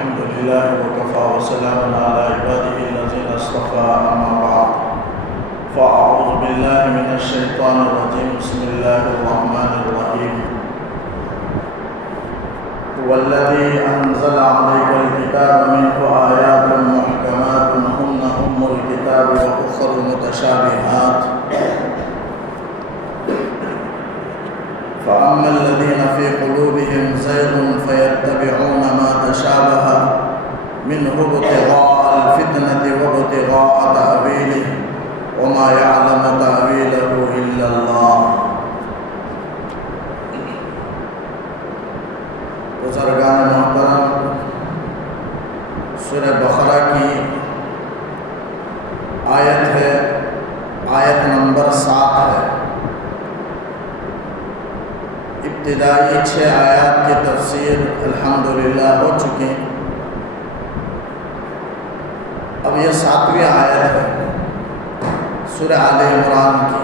الحمد لله وكفى وسلام على عباده الذين اصطفى أما بعد فأعوذ بالله من الشيطان الرجيم بسم الله الرحمن الرحيم هو الذي أنزل عليك الكتاب منه آيات محكمات هن أم الكتاب وأخر متشابهات فأما الذين في قلوبهم زيغ فيتبعون ما تشابه منه ابتغاء الفتنة وابتغاء تأويله وما يعلم تأويله إلا الله. بزرگان محترم، سورہ بقرہ کی آیت ہے، آیت نمبر 7 ہے. ابتدائی 6 آیات کی تفسیر الحمدللہ ہو چکی. اب یہ 7ویں آیت ہے سورہ آل عمران کی.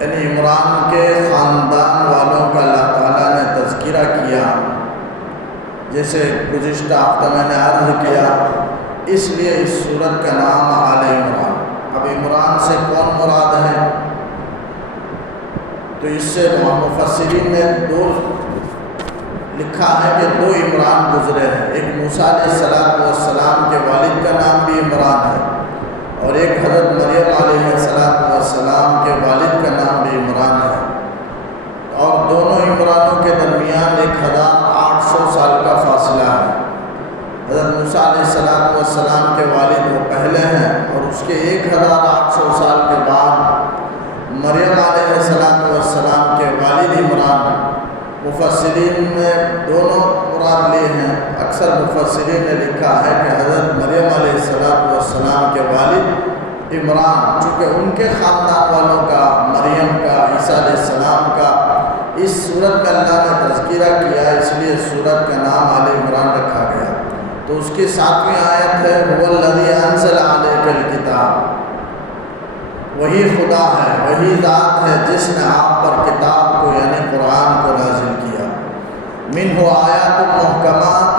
یعنی عمران کے خاندان والوں کا اللہ تعالیٰ نے تذکرہ کیا، جیسے گزشتہ ہفتہ میں نے عرض کیا. اس لیے اس سورت کا نام آل عمران. اب عمران سے کون مراد ہے؟ تو اس سے مفسرین نے لکھا ہے کہ 2 عمران گزرے ہیں. ایک موسیٰ علیہ السلام کے والد کا نام بھی عمران ہے، اور ایک حضرت مریم علیہ السلام کے والد کا نام بھی عمران ہے. اور دونوں عمرانوں کے درمیان 1800 سال کا فاصلہ ہے. حضرت موسیٰ علیہ السلام کے والد وہ پہلے ہیں، اور اس کے 1800 سال کے بعد مریم علیہ السلام کے والد عمران. مفسرین نے دونوں مراد لیے ہیں. اکثر مفسرین نے لکھا ہے کہ حضرت مریم علیہ السلام کے والد عمران، چونکہ ان کے خاندان والوں کا، مریم کا، عیسیٰ علیہ السلام کا اس صورت میں اللہ نے تذکرہ کیا، اس لیے صورت کا نام آل عمران رکھا گیا. تو اس کی 7ویں آیت ہے هو الذی انزل علیک الکتاب. وہی خدا ہے، وہی ذات ہے جس نے آپ پر کتاب کو یعنی قرآن کو نازل کیا. منہ آیات محکمات،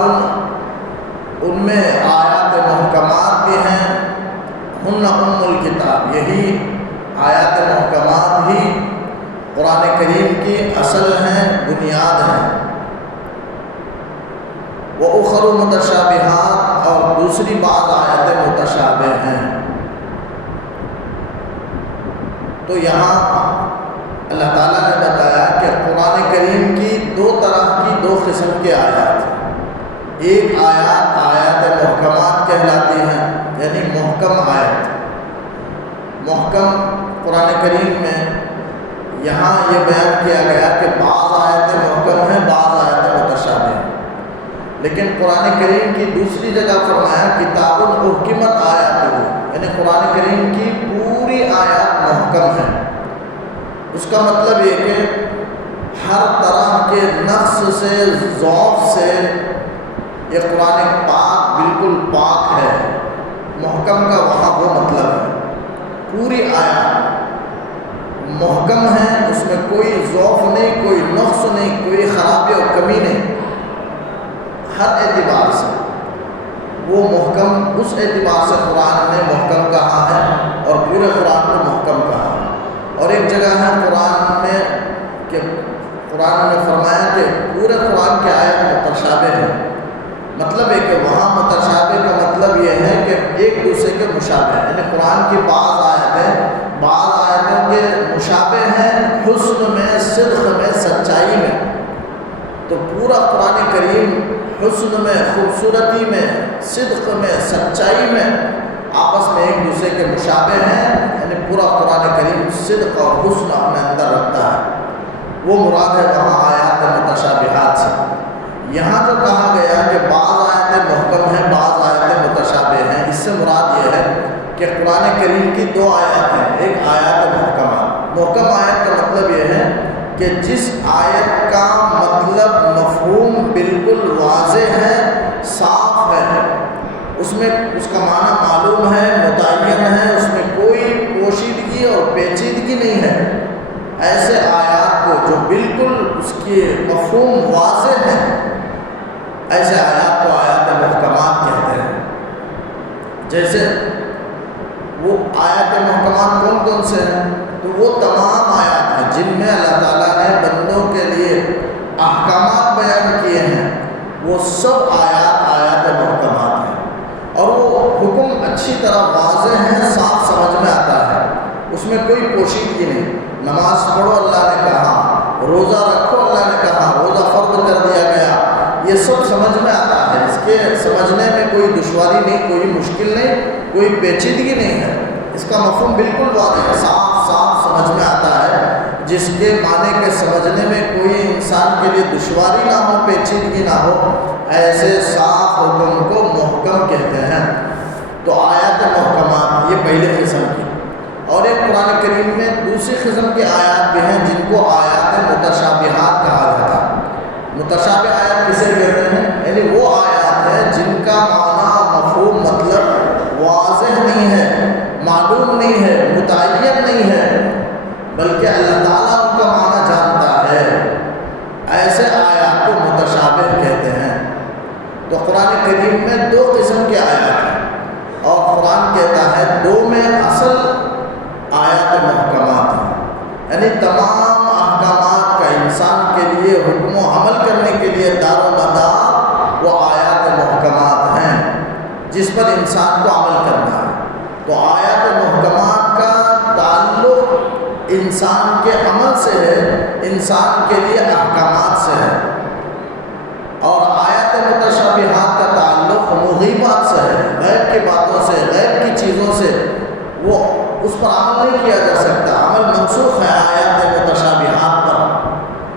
ان میں آیات محکمات بھی ہیں. ہن ام الکتاب، یہی آیات محکمات ہی قرآن کریم کی اصل ہیں، بنیاد ہیں. وَأُخَرُ مُتَشَابِهَاتٌ، اور دوسری بعض آیتیں متشابہ ہیں. تو یہاں اللہ تعالیٰ نے بتایا کہ قرآن کریم کی 2 طرح کی 2 قسم کے آیات ہیں. ایک آیات محکمات کہلاتی ہیں، یعنی محکم آیت. محکم قرآن کریم میں یہاں یہ بیان کیا گیا کہ بعض آیتیں محکم ہیں، بعض آیتیں متشابہ ہیں. لیکن قرآن کریم کی دوسری جگہ فرمایا کتاب احکمت آیاتہ، یعنی قرآن کریم کی پوری آیات محکم ہیں. اس کا مطلب یہ کہ ہر طرح کے نقص سے، ضعف سے یہ قرآن پاک بالکل پاک ہے. محکم کا وہاں وہ مطلب ہے. پوری آیات محکم ہے، اس میں کوئی ضعف نہیں، کوئی نقص نہیں، کوئی خرابی اور کمی نہیں. ہر اعتبار سے وہ محکم، اس اعتبار سے قرآن نے محکم کہا ہے اور پورے قرآن کو محکم کہا ہے. اور ایک جگہ ہے قرآن میں کہ قرآن نے فرمایا کہ پورے قرآن کے آیت متشابہ ہیں. مطلب ہے کہ وہاں متشابہ کا مطلب یہ ہے کہ ایک دوسرے کے مشابہ ہیں. یعنی قرآن کی بعض آیتوں کے مشابہ ہیں حسن میں، صدق میں، سچائی میں. تو پورا قرآن کریم حسن میں، خوبصورتی میں، صدق میں، سچائی میں آپس میں ایک دوسرے کے مشابہ ہیں. یعنی پورا قرآن کریم صدق اور حسن اپنے اندر رکھتا ہے. وہ مراد ہے وہاں آیات متشابہات سے. یہاں جو کہا گیا کہ بعض آیتیں محکم ہیں، بعض آیتیں متشابہ ہیں، اس سے مراد یہ ہے کہ قرآن کریم کی 2 آیات ہیں. ایک آیات محکمات. محکم آیت کا مطلب یہ ہے کہ جس آیت کا مطلب مفہوم بالکل واضح ہے، صاف ہے، اس میں اس کا معنی معلوم ہے، متعین ہے، اس میں کوئی پوشیدگی اور پیچیدگی نہیں ہے. ایسے آیات کو جو بالکل اس کے مفہوم واضح ہیں، ایسے آیات کو آیات محکمات کہتے ہیں۔ جیسے وہ آیات محکمات کون کون سے ہیں؟ تو وہ تمام آیات ہیں جن میں اللہ تعالیٰ نے بندوں کے لیے احکامات بیان کیے ہیں، وہ سب آیات محکمات ہیں، اور وہ حکم اچھی طرح واضح ہیں، صاف سمجھ میں آتا ہے، اس میں کوئی پوشیدگی نہیں۔ نماز پڑھو اللہ نے کہا، روزہ رکھو اللہ نے کہا، روزہ فرض کر دیا گیا، یہ سب سمجھ میں آتا ہے، اس کے سمجھنے میں کوئی دشواری نہیں، کوئی مشکل نہیں، کوئی پیچیدگی نہیں ہے، اس کا مفہوم بالکل واضح ہے، صاف صاف سمجھ میں آتا ہے، جس کے معنی کے سمجھنے میں کوئی انسان کے لیے دشواری نہ ہو، پیچیدگی نہ ہو، ایسے صاف حکم کو محکم کہتے ہیں۔ تو آیات محکمات یہ پہلے قسم کی، اور ایک قرآن کریم میں دوسری قسم کی آیات بھی ہیں جن کو آیات متشابہات کہا جاتا ہے۔ متشابہ آیات کسے کہتے ہیں؟ یعنی وہ آیات ہیں جن کا معنی، مفہوم، مطلب واضح نہیں ہے، معلوم نہیں ہے، متعین نہیں ہے، بلکہ اللہ تعالیٰ ان کا معنی جانتا ہے، ایسے آیات کو متشابہ کہتے ہیں۔ تو قرآن کریم میں دو قسم کے آیات ہیں، اور قرآن کہتا ہے دو میں اصل آیات محکمات ہیں، یعنی تمام احکامات کا انسان کے لیے حکم و عمل کرنے کے لیے دار و مدار وہ آیات محکمات ہیں جس پر انسان کو عمل کرنا ہے۔ تو آیات محکمات کا تعلق انسان کے عمل سے ہے، انسان کے لیے احکامات سے ہے، اور آیات متشابہات کا تعلق مغیبات سے ہے، غیب کی باتوں سے، غیب کی چیزوں سے، وہ اس پر عمل نہیں کیا جا سکتا، عمل منسوخ ہے آیات متشابہات پر،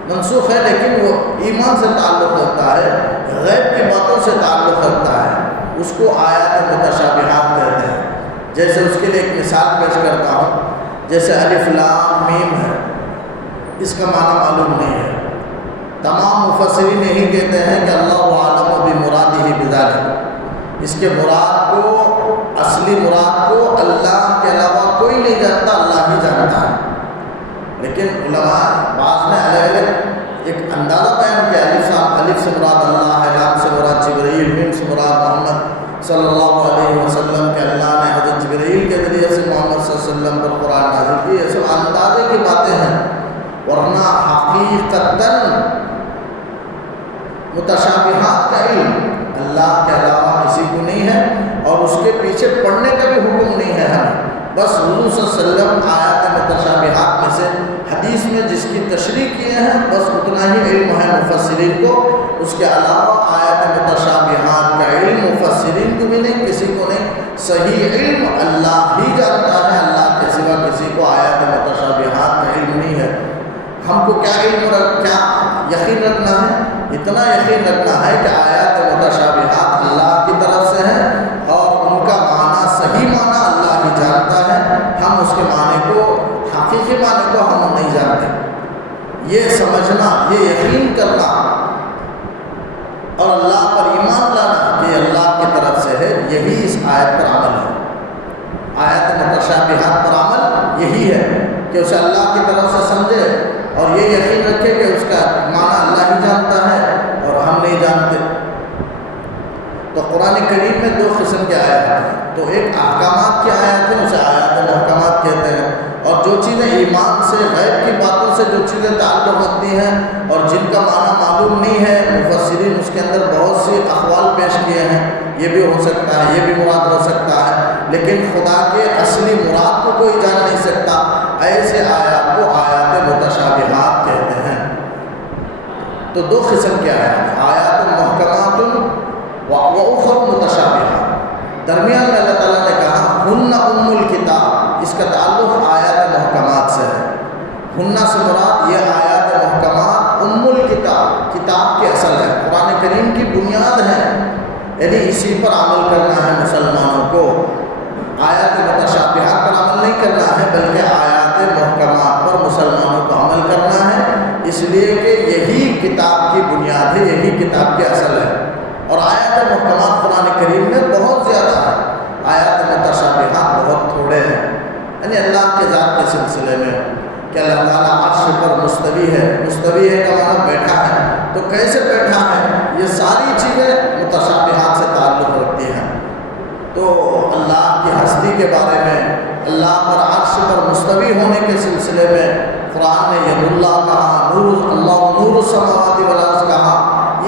منسوخ ہے، لیکن وہ ایمان سے تعلق رکھتا ہے، غیب کی باتوں سے تعلق رکھتا ہے، اس کو آیات متشابہات کہتے ہیں۔ جیسے اس کے لیے ایک مثال پیش کرتا ہوں، جیسے الف لام میم ہے، اس کا معنی معلوم نہیں ہے، تمام مفسرین یہی کہتے ہیں کہ اللہ عالم بمرادہ بذلک، اس کے مراد کو، اصلی مراد کو اللہ کے علاوہ کوئی نہیں جانتا، اللہ ہی جانتا ہے۔ لیکن علماء بعض نے الگ الگ ایک اندازہ بیان کیا، الف سے مراد اللہ ہے، لام سے مراد جبرائیل، میم سے مراد محمد صلی اللہ علیہ وسلم، کہ اللہ نے حضرت جبرائیل کے ذریعے سے محمد صلی اللہ علیہ وسلم پر قرآن نازل کی۔ یہ سب اندازے کی باتیں ہیں، ورنہ حقیقتاً متشابہات کا علم اللہ کے علاوہ کسی کو نہیں ہے، اور اس کے پیچھے پڑھنے کا بھی حکم نہیں ہے ہمیں، بس حضور صلی اللہ علیہ وسلم آیات متشابہات میں سے حدیث میں جس کی تشریح کیے ہیں بس اتنا ہی علم ہے مفسرین کو، اس کے علاوہ آیات متشابہات کا علم مفسرین کو بھی نہیں، کسی کو نہیں، صحیح علم اللہ ہی جانتا ہے، اللہ کے سوا کسی کو آیات متشابہات کا علم نہیں ہے۔ ہم کو کیا کیا یقین رکھنا ہے؟ اتنا یقین رکھنا ہے کہ آیات متشابہات اللہ کی طرف سے ہیں، اور ان کا معنی، صحیح معنی اللہ ہی جانتا ہے، ہم اس کے معنی کو، حقیقی معنی کو ہم نہیں جانتے۔ یہ سمجھنا، یہ یقین کرنا اور اللہ پر ایمان لانا کہ اللہ کی طرف سے ہے، یہی اس آیت پر عمل ہے۔ آیات متشابہات پر عمل یہی ہے کہ اسے اللہ کی طرف سے سمجھے، اور یہ یقین رکھے کہ اس کا معنی اللہ ہی جانتا ہے اور ہم نہیں جانتے۔ تو قرآن کریم میں دو قسم کے آیات ہیں، تو ایک احکامات کی آیات ہیں، اسے آیات محکمات کہتے ہیں، اور جو چیزیں ایمان سے، غیب کی باتوں سے جو چیزیں تعلق رکھتی ہیں اور جن کا معنی معلوم نہیں ہے، مفسرین اس کے اندر بہت سی اقوال پیش کیے ہیں، یہ بھی ہو سکتا ہے، یہ بھی مراد ہو سکتا ہے، لیکن خدا کے اصلی مراد کو کوئی جان نہیں سکتا، ایسے آیات کو آیات متشابہات کہتے ہیں۔ تو دو قسم کے آیات محکمات وأخر متشابہات، درمیان میں اللہ تعالیٰ نے کہا ہن ام الکتاب، اس کا تعلق آیات محکمات سے ہے۔ ہن سے مراد یہ آیات محکمات ام الکتاب، کتاب کے اصل ہے، قرآن کریم کی بنیاد ہے، یعنی اسی پر عمل کرنا ہے مسلمانوں کو، آیات متشابہات پر عمل نہیں کرنا ہے، بلکہ آیات محکمات پر مسلمانوں کو عمل کرنا ہے، اس لیے کہ یہی کتاب کی بنیاد ہے، یہی کتاب کے اصل ہے۔ اور آیات محکمات قرآن کریم میں بہت زیادہ ہے، آیات متشابہات بہت تھوڑے ہیں، یعنی اللہ کے ذات کے سلسلے میں کہ اللہ تعالیٰ عرش پر مستوی ہے، مستوی ہے کا مطلب بیٹھا ہے، تو کیسے بیٹھا ہے، یہ ساری چیزیں متشابہات سے تعلق رکھتی ہیں۔ تو اللہ کی ہستی کے بارے میں، اللہ پر عرش پر مستوی ہونے کے سلسلے میں قرآن نے ید اللہ کہا، نور اللہ نور السماوات والارض کہا،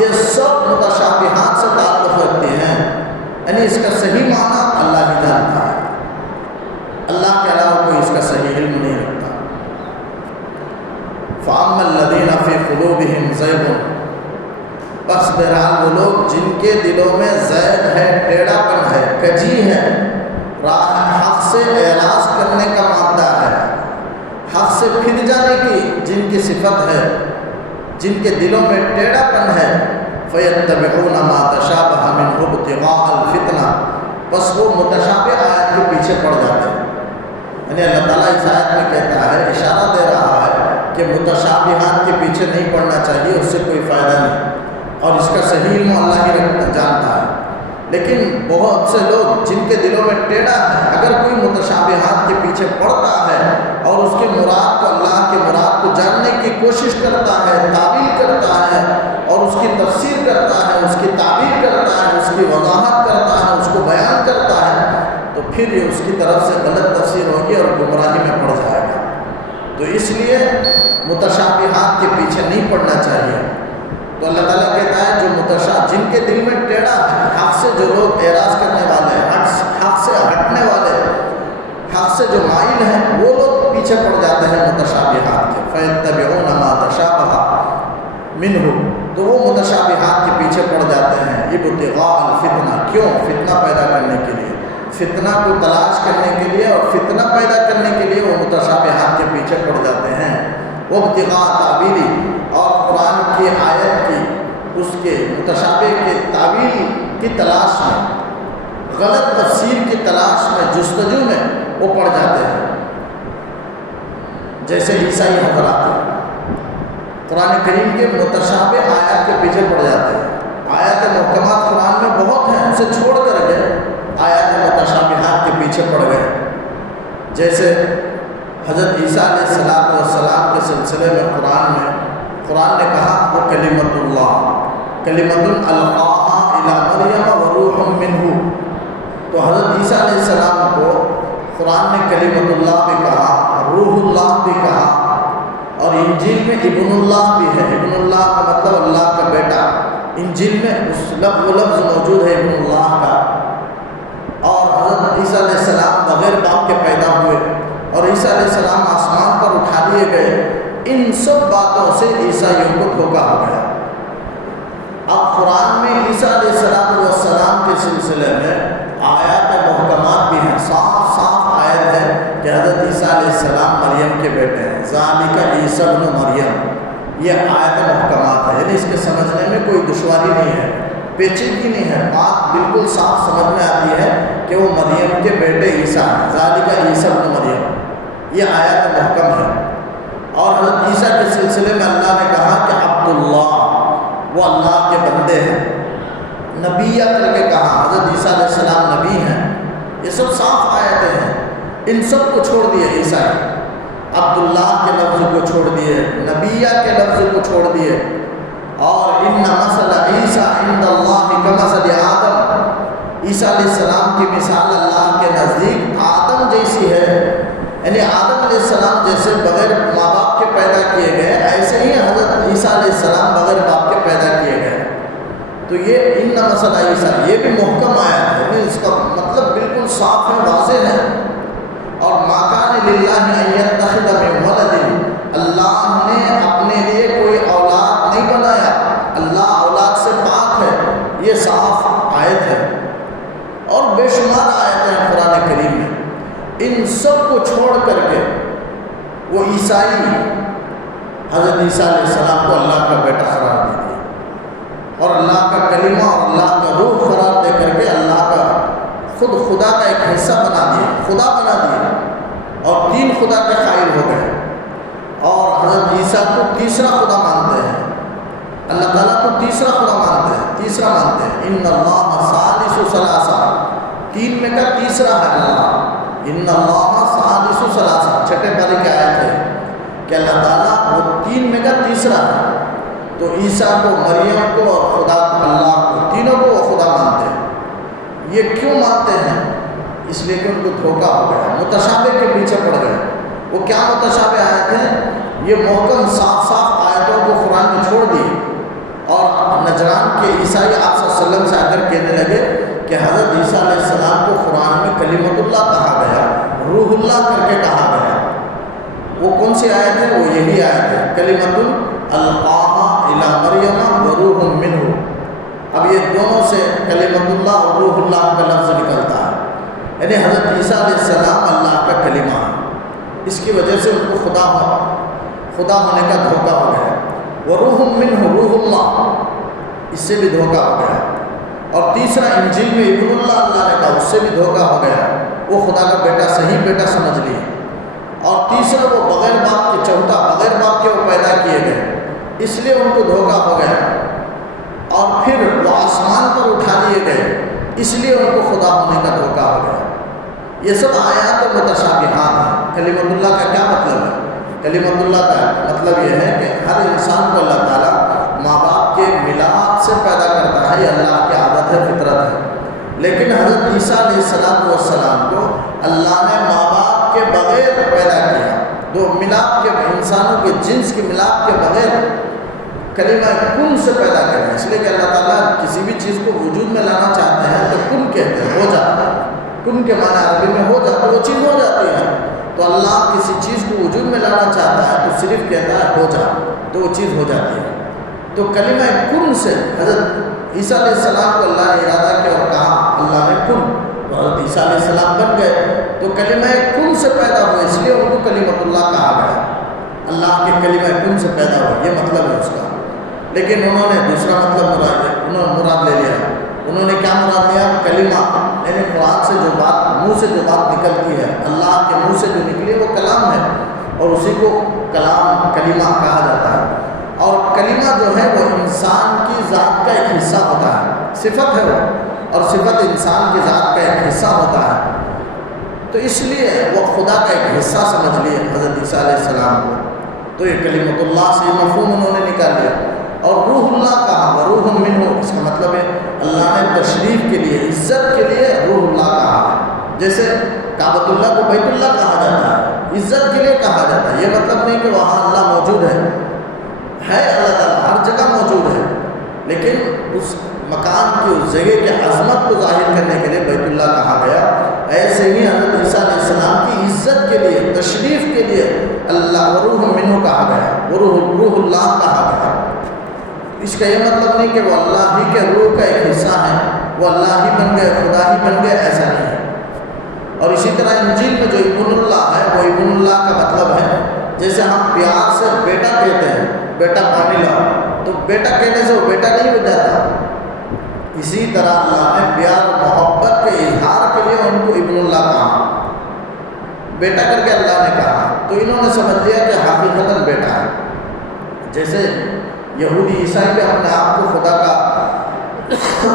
یہ سب متشابہات سے تعلق رکھتے ہیں، یعنی اس کا صحیح معنی اللہ ہی جانتا ہے، اللہ کے علاوہ کوئی اس کا صحیح علم نہیں رکھتا۔ فَأَمَّا الَّذِينَ فِي قُلُوبِهِمْ زَيْغٌ، بس بہرحال وہ لوگ جن کے دلوں میں زیغ ہے، ٹیڑھا پن ہے، کجی ہے، راہ حق سے اعراض کرنے کا مادہ ہے، حق سے پھر جانے کی جن کی صفت ہے، جن کے دلوں میں ٹیڑھا پن ہے، فَيَتَّبِعُونَ مَا تَشَابَهَ مِنْهُ ابْتِغَاءَ الْفِتْنَةِ، بس وہ متشابہ آیت کے پیچھے پڑ جاتے ہیں۔ یعنی اللہ تعالیٰ اس آیت میں کہتا ہے، اشارہ دے رہا ہے کہ متشابہات کے پیچھے نہیں پڑنا چاہیے، اس سے کوئی فائدہ نہیں، اور اس کا صحیح علم اللہ ہی جانتا ہے۔ لیکن بہت سے لوگ جن کے دلوں میں ٹیڑھا ہے، اگر کوئی متشابہات کے پیچھے پڑتا ہے اور اس کے مراد کو، اللہ کے مراد کو جاننے کی کوشش کرتا ہے، تعبیر کرتا ہے اور اس کی تفسیر کرتا ہے، اس کی تعبیر کرتا ہے، اس کی وضاحت کرتا ہے، اس کو بیان کرتا ہے، تو پھر یہ اس کی طرف سے غلط تفسیر ہوگی اور گمراہی میں پڑ جائے گا۔ تو اس لیے متشابہات کے پیچھے نہیں پڑنا چاہیے۔ تو اللہ تعالیٰ کہتا ہے جو جن کے دل میں ٹیڑھا ہے، حق سے جو لوگ اعراض کرنے والے ہیں، حق سے ہٹنے والے، حق سے جو مائل ہیں، وہ لوگ پیچھے پڑ جاتے ہیں متشابہات کے۔ فَيَتَّبِعُونَ مَا تَشَابَهَ مِنْهُ، تو وہ متشابہات کے پیچھے پڑ جاتے ہیں، ابتغاء الفتنہ، کیوں؟ فتنہ پیدا کرنے کے لیے، فتنہ کو تلاش کرنے کے لیے اور فتنہ پیدا کرنے کے لیے وہ متشابہات کے پیچھے پڑ جاتے ہیں۔ وہ ابتغاء تعبیری، اور قرآن کی آیت کی، اس کے متشابہ کے تعبیر کی تلاش میں، غلط تفسیر کی تلاش میں، جستجو میں وہ پڑ جاتے ہیں۔ جیسے عیسائی حضرات قرآن کریم کے متشابہ آیات کے پیچھے پڑ جاتے ہیں۔ آیات محکمات قرآن میں بہت ہیں، اسے چھوڑ کر گئے آیات متشابہات کے پیچھے پڑ گئے۔ جیسے حضرت عیسیٰ علیہ السلام کے سلسلے میں قرآن نے کہا وہ کلمۃ اللہ، کلمۃ القاها الی مریم وروح منہ، تو حضرت عیسیٰ علیہ السلام کو قرآن نے کلمۃ اللہ بھی کہا، روح اللہ بھی کہا، اور انجیل میں ابن اللہ بھی ہے۔ ابن اللہ کا مطلب اللہ کا بیٹا، انجیل میں اس لفظ موجود ہے ابن اللہ کا۔ اور حضرت عیسیٰ علیہ السلام بغیر باپ کے پیدا ہوئے اور عیسیٰ علیہ السلام آسمان پر اٹھا لیے گئے، ان سب باتوں سے عیسائیوں کو دھوکہ ہو گیا۔ اب قرآن میں عیسیٰ علیہ السلام کے سلسلے میں آیات محکمات بھی ہیں، صاف صاف آیت ہے کہ حضرت عیسیٰ علیہ السلام مریم کے بیٹے ہیں، ذالک عیسی ابن مریم، یہ آیت محکمات ہے، یعنی اس کے سمجھنے میں کوئی دشواری نہیں ہے، پیچیدگی نہیں ہے، بات بالکل صاف سمجھ میں آتی ہے کہ وہ مریم کے بیٹے عیسیٰ ہیں، ذالک عیسی ابن مریم، یہ آیت محکم ہے۔ اور حضرت عیسیٰ کے سلسلے میں اللہ نے کہا کہ عبداللہ، وہ اللہ کے بندے ہیں، نبی کر کے کہا، حضرت عیسیٰ علیہ السلام نبی ہیں، یہ سب صاف آیتیں ہیں۔ ان سب کو چھوڑ دیے عیسائی، عبداللہ کے لفظ کو چھوڑ دیے، نبی کے لفظ کو چھوڑ دیے، اور ان مثل عیسیٰ عند اللہ کمثل آدم، عیسیٰ علیہ السلام کی مثال اللہ کے نزدیک آدم جیسی ہے، یعنی آدم علیہ السلام جیسے بغیر ماں باپ کے پیدا کیے گئے، ایسے ہی حضرت عیسیٰ علیہ السلام بغیر باپ کے پیدا کیے گئے۔ تو یہ ان مثل عیسیٰ، یہ بھی محکم آیا ہے، یعنی اس کا مطلب بالکل صاف ہے، واضح ہے۔ اور ما کان للہ ان یتخذ من ولد، اللہ نے اپنے لیے کوئی اولاد نہیں بنایا، اللہ اولاد سے پاک ہے، یہ صاف آیت ہے۔ اور بے شمار آیتیں ہیں قرآن کریم میں، ان سب کو چھوڑ کر کے وہ عیسائی حضرت عیسیٰ علیہ السلام کو اللہ کا بیٹا قرار دے دیا، اور اللہ کا کلمہ اور اللہ کا روح قرار دے کر کے اللہ کا خود خدا کا ایک حصہ بنا دیا، خدا بنا دیا، اور تین خدا کے قائل ہو گئے، اور حضرت عیسیٰ کو تیسرا خدا مانتے ہیں، اللہ تعالیٰ کو تیسرا خدا مانتے ہیں، تیسرا مانتے ہیں۔ ان اللہ ثالث ثلاثہ، تین میں کا تیسرا ہے اللہ، ان اللہ ثالث ثلاثہ، چھٹے پارے کی آیت ہے کہ اللہ تعالیٰ وہ تین میں کا تیسرا ہے۔ تو عیسیٰ کو، مریم کو اور خدا اللہ کو، تینوں کو وہ خدا مانتے ہیں۔ یہ کیوں مانتے ہیں؟ اس لیے کہ ان کو دھوکہ ہو گیا، متشابہ کے پیچھے پڑ گئے۔ وہ کیا متشابہ آیت ہیں؟ یہ محکم صاف صاف آیتوں کو قرآن میں چھوڑ دی، اور نجران کے عیسائی آپ صلی اللہ علیہ وسلم سے آ کر کہنے لگے کہ حضرت عیسیٰ علیہ السلام کو قرآن میں کلمۃ اللہ کہا گیا، روح اللہ کر کے کہا گیا۔ وہ کون سی آیت ہے؟ وہ یہی آیت ہے، کلمۃ القاہا الی مریم وروح منہ۔ اب یہ دونوں سے کلمۃ اللہ اور روح اللہ کا لفظ نکلتا ہے، یعنی حضرت عیسیٰ علیہ السلام اللہ کا کلمہ ہے۔ اس کی وجہ سے ان کو خدا ہونے کا دھوکہ ہو گیا۔ وروح منہ، روح اللہ، اس سے بھی دھوکہ ہو گیا۔ اور تیسرا انجیل میں ابن اللہ نے کہا، اس سے بھی دھوکہ ہو گیا، وہ خدا کا بیٹا، صحیح بیٹا سمجھ لیے۔ اور تیسرا وہ بغیر باپ کے، چوتھا بغیر باپ کے وہ پیدا کیے گئے، اس لیے ان کو دھوکہ ہو گیا۔ اور پھر وہ آسمان پر اٹھا لیے گئے، اس لیے ان کو خدا ہونے کا دھوکہ ہو گیا۔ یہ سب آیات متشابہات ہیں۔ کلمۃ اللہ کا کیا مطلب ہے؟ کلمۃ اللہ کا مطلب یہ ہے کہ ہر انسان کو اللہ تعالیٰ ماں باپ کے میلاد سے پیدا کرتا ہے، یہ اللہ کی عادت ہے، فطرت ہے۔ لیکن حضرت عیسیٰ علیہ السلام کو اللہ نے ماں باپ کے بغیر پیدا کیا، دو ملاپ کے، انسانوں کے جنس کے ملاپ کے بغیر کلمہ کن سے پیدا کرنا۔ اس لیے کہ اللہ تعالیٰ کسی بھی چیز کو وجود میں لانا چاہتے ہیں تو کن کہتے ہیں، ہو جاتا ہے۔ کن کے معنی عربی میں ہو جاتا ہے، وہ چیز ہو جاتی ہے۔ تو اللہ کسی چیز کو وجود میں لانا چاہتا ہے تو صرف کہتا ہے ہو جا، تو وہ چیز ہو جاتی ہے۔ تو کلمہ کن سے حضرت عیسیٰ علیہ السلام کو اللہ نے ارادہ کیا اور کہا اللہ نے کن، تو حضرت عیسیٰ علیہ السلام بن گئے۔ تو کلمہ کن سے پیدا ہوئے، اس لیے ان کو کلمۃ اللہ کہا گیا، اللہ کے کلمہ کن سے پیدا ہوئے، یہ مطلب ہے اس کا۔ لیکن انہوں نے دوسرا مطلب مراد لے لیا۔ انہوں نے کیا مراد لیا؟ کلمہ، یعنی قرآن سے جو بات، منہ سے جو بات نکلتی ہے، اللہ کے منہ سے جو نکلی وہ کلام ہے، اور اسی کو کلام، کلمہ کہا جاتا ہے۔ اور کلمہ جو ہے وہ انسان کی ذات کا ایک حصہ ہوتا ہے، صفت ہے وہ، اور صفت انسان کی ذات کا ایک حصہ ہوتا ہے۔ تو اس لیے وہ خدا کا ایک حصہ سمجھ لیے حضرت عیسیٰ علیہ السلام کو۔ تو یہ کلمۃ اللہ سے مفہوم انہوں نے نکال لیا۔ اور روح اللہ کہا، وروح منہ، اس کا مطلب ہے اللہ نے تشریف کے لیے، عزت کے لیے روح اللہ کہا ہے۔ جیسے کعبۃ اللہ کو بیت اللہ کہا جاتا ہے، عزت کے لیے کہا جاتا ہے۔ یہ مطلب نہیں کہ وہاں اللہ موجود ہے اللہ تعالیٰ ہر جگہ موجود ہے، لیکن اس مکان کی، اس جگہ کی عظمت کو ظاہر کرنے کے لیے بیت اللہ کہا گیا۔ ایسے ہی حضرت عیسیٰ علیہ السلام کی عزت کے لیے، تشریف کے لیے اللہ وروح منہ کہا گیا، روح اللہ کہا گیا۔ اس کا یہ مطلب نہیں کہ وہ اللہ ہی کے روح کا ایک حصہ ہے، وہ اللہ ہی بن گئے، خدا ہی بن گئے، ایسا نہیں ہے۔ اور اسی طرح انجیل میں جو ابن اللہ ہے، وہ ابن اللہ کا مطلب ہے جیسے ہم پیار سے بیٹا کہتے ہیں، بیٹا پانی لاؤ، تو بیٹا کہنے سے وہ بیٹا نہیں بن جاتا۔ اسی طرح اللہ نے پیار و محبت کے اظہار کے لیے ان کو ابن اللہ کہا، بیٹا کر کے اللہ نے کہا۔ تو انہوں نے سمجھ لیا کہ حقیقتاً بیٹا ہے۔ جیسے یہودی عیسائی بھی اپنے آپ کو خدا کا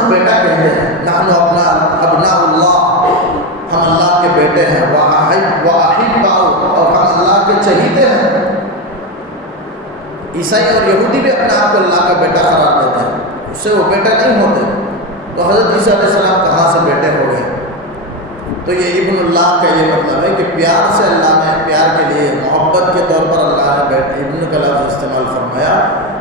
بیٹا کہتے ہیں، نحن ابناء اللہ، ہم اللہ کے بیٹے ہیں، وَأَحِبَّاءُ، اور ہم اللہ کے چہیتے ہیں۔ عیسائی اور یہودی بھی اپنے آپ کو اللہ کا بیٹا قرار دیتے ہیں، اس سے وہ بیٹا نہیں ہوتے۔ تو حضرت عیسیٰ علیہ السلام کہاں سے بیٹے ہو گئے؟ تو یہ ابن اللہ کا یہ مطلب ہے کہ پیار سے اللہ نے، پیار کے لیے، محبت کے طور پر اللہ نے ابن کا لفظ استعمال فرمایا۔